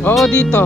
Oo, dito.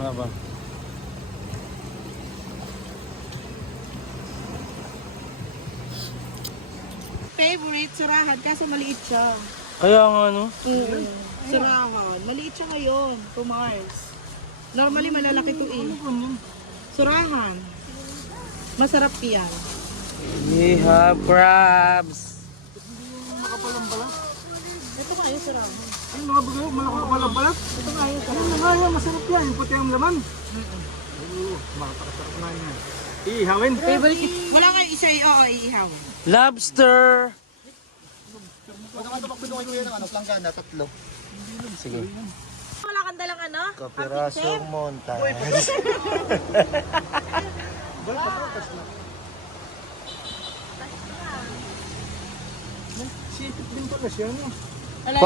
Maba. Favorite, surahan, kaso maliit siya. Kaya nga ano? Surahan. Maliit siya ngayon, 2 Mars. Normally malalaki to eh. Surahan. Masarap yan. We have crabs. Ito nga yung surahan. Ay, mga bagay, malakang balat. Ito nga yung Ayun surahan. na nga yan, masarap yan. Yung puti ang laman. Oo, makakasarap na yan. Iihawin. Favorite, wala kayo isa oo, iihaw. Lobster. Pag naman tumakbo doon kay kuya ng planggana, 3. Sige. Wala kang dalang ano? Kapirasong montage. Sipit din pala siya, no? Ano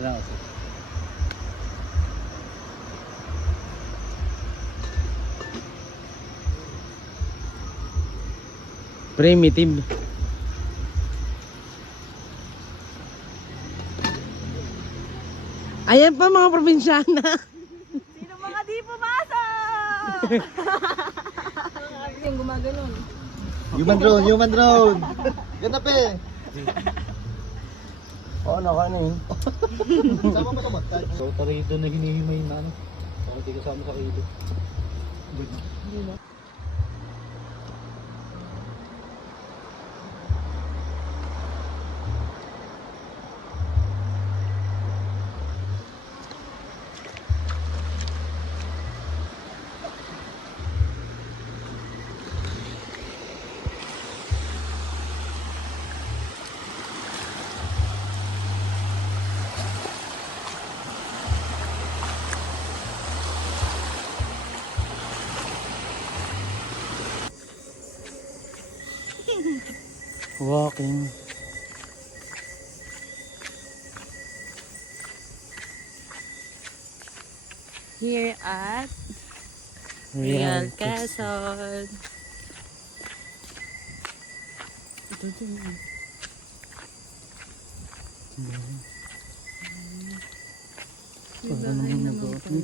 lang ako. Primitive. Ayan pa mga probinsyana. Sino mga di pumasok? Yung gumaganon. Human drone. Ganap eh. Oo, nakaano yun. Sama mo sa montage. So, tarido na hinihimay na, ano? Para di kasama sa kilo. Walking. Here at Real Quezon. Ito din. Para naman nag-open.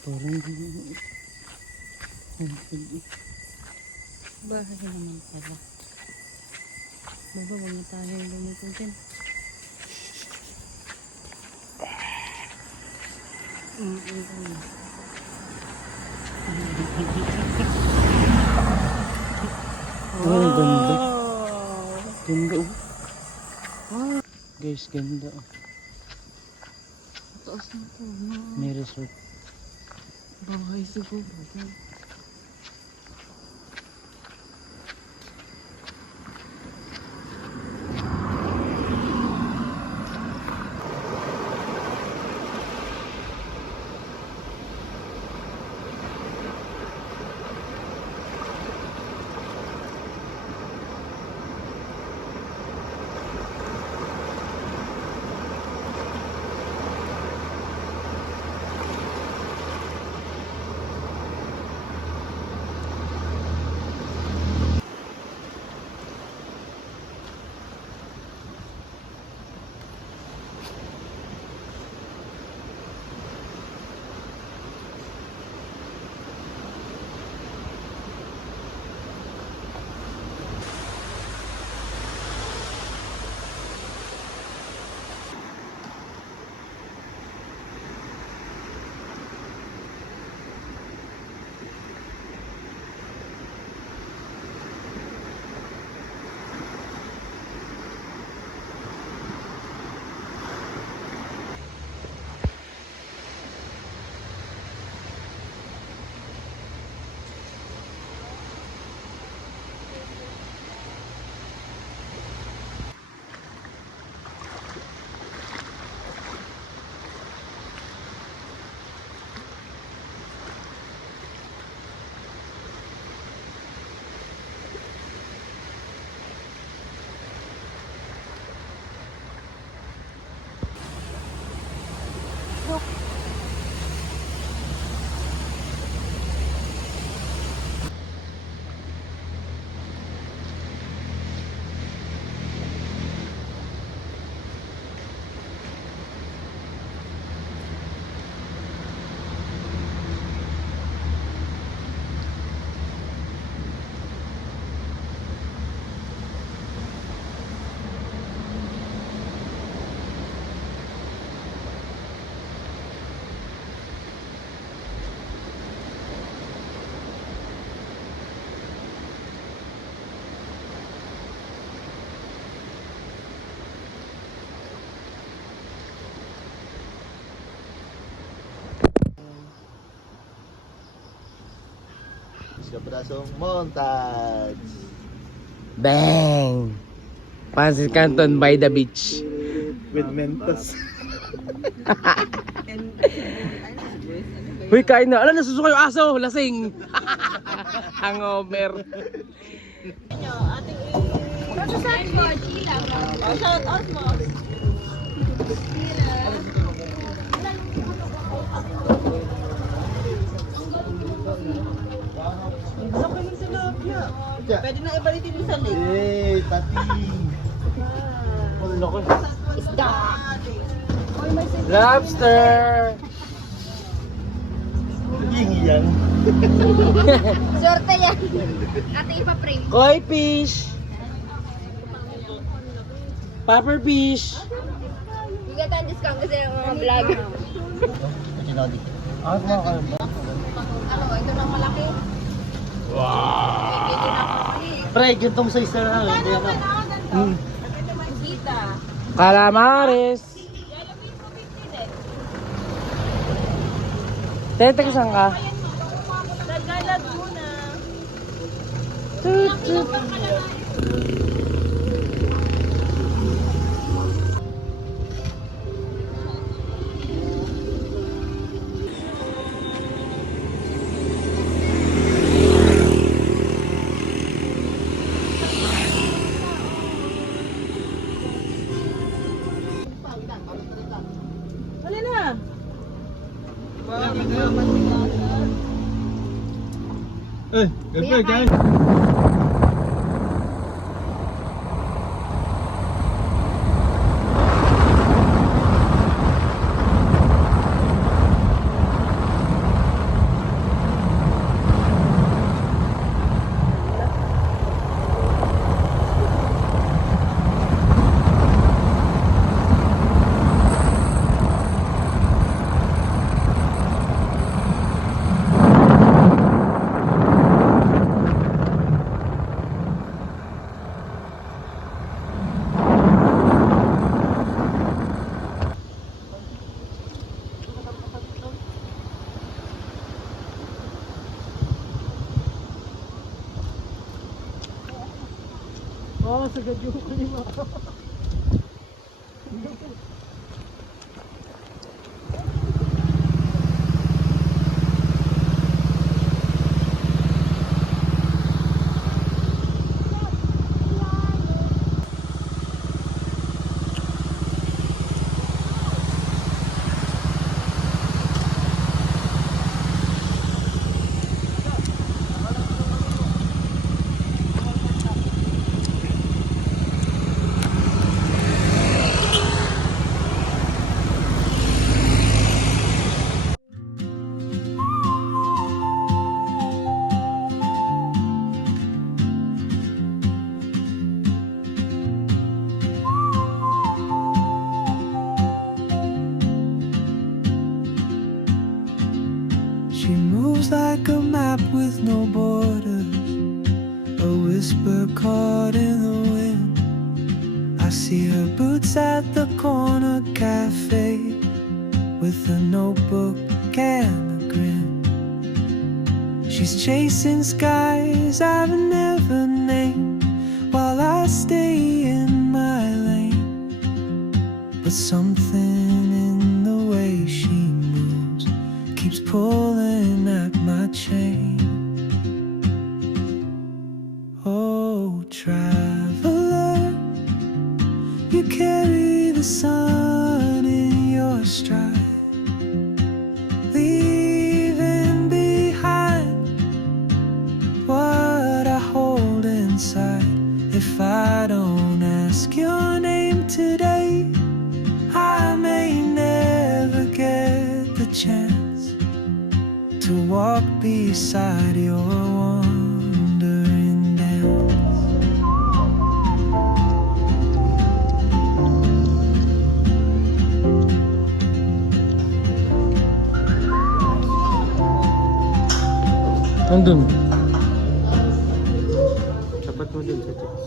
Parang Bahay naman pala. Baba, wag na tayo lumitin din. oh, ganda. Ganda oh. Guys, ganda oh. Taas na po. May resort. Bahay siguro. Kabrasong montage. Bang! Pancit Canton by the beach. With Mentos. Uy, kain na. Ala, nasusuka yung aso. Lasing. Hangover. Shout out mo. Pwede na ibalitin mo sa lake. Yay, pati. Isda. Lobster! Yung yan. Sorte yan. Ate ipa-frame. Koi fish! Puffer fish! Bigyan tayong discount kasi yung mga vlog. Ano ka? Ano, ito lang malaki. Pre, gantong size na lang. Hindi ako. Kita. Calamares! Tete ka saan ka? Nagalag muna. Tut, tut. Hali na. Eh, ganda guys. She moves like a map with no borders, a whisper caught in the wind. I see her boots at the corner cafe with a notebook and a grin. She's chasing skies I've never named while I stay in my lane. But something in the way she moves keeps pulling at my chain. Oh, traveler, you carry the sun in your stride, leaving behind what I hold inside. If I don't ask your name today, I may never get the chance to walk beside your wandering dance. Nandun. Tapat mo dun sa chicks.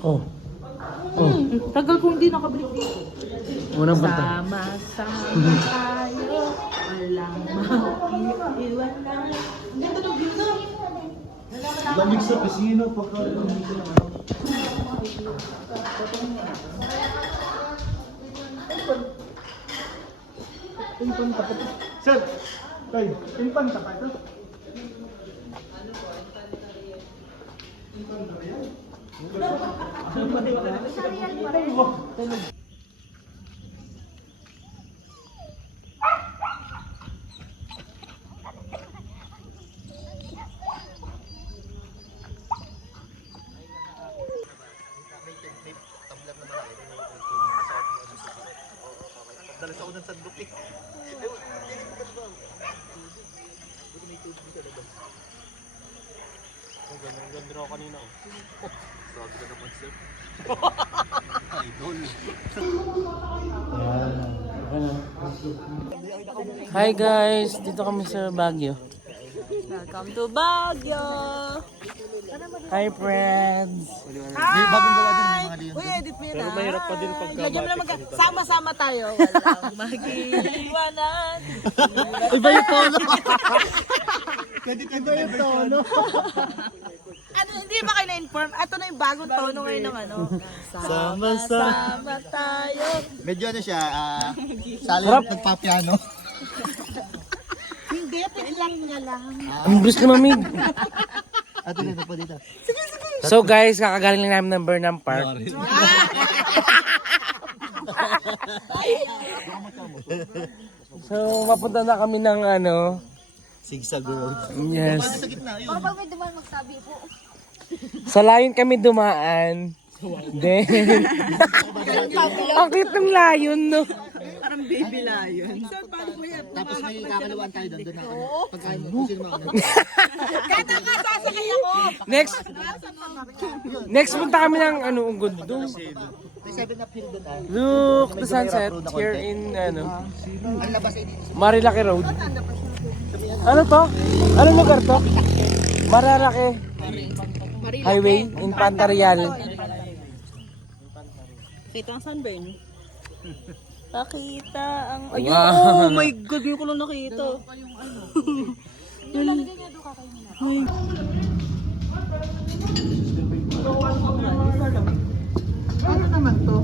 Oh. Oh. Tagal kong hindi nakabalik dito. Unang punta. Sama-sama tayo, walang makiiwanan. Ang ganda ng view na. Lamig sa pisino pagka lamig sa Pinpan tapat. Sir, kay, pinpan tapat ito. Hi guys, dito kami sa Baguio. Welcome to Baguio! Hi friends. bagong gawa din may mga liyon. Uy, edit mo yun. Pero mahirap pa din pagka sama-sama tayo. Walang mag-iwanan. Iba yung tono. Iba yung tono. Ano, hindi ba kayo na-inform? Ito na yung bagong tono ngayon ng ano. Sama-sama tayo. Medyo ano siya, salin nagpapiano. Hindi, lang niya lang. Ang bilis na mamig. At dito pa dito. So guys, kakagaling lang namin ng Burnham Park. So, mapunta na kami ng ano. Sigsag road. Yes. Sa gitna yun. Pag may dumaan magsabi po. Sa layon kami dumaan. Then, ang cute ng layon, no? Parang baby lion. Tapos may kakaliwan tayo doon. Doon na. Pagkain mo. Sino mauna? Kata ka, sasakay ako. Next punta kami ng ano, Ungod doon. May 7-up hill doon ah. Look, the sunset here in, ano, Ang labas ay dito. Marilaki Road. Ano to? Anong lugar to? Marilaki Highway in Pantarial. Kita ang sunburn. Nakita ang... Ayun, Wow. oh my God, yun ko lang nakita.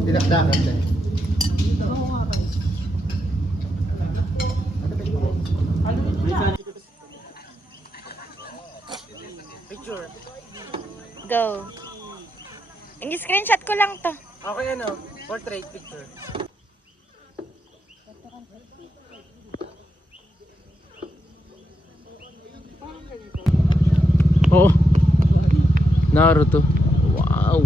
Dinakdakan din. Go. Hindi screenshot ko lang to. Okay, ano? Portrait picture. Oh, Naruto. Wow.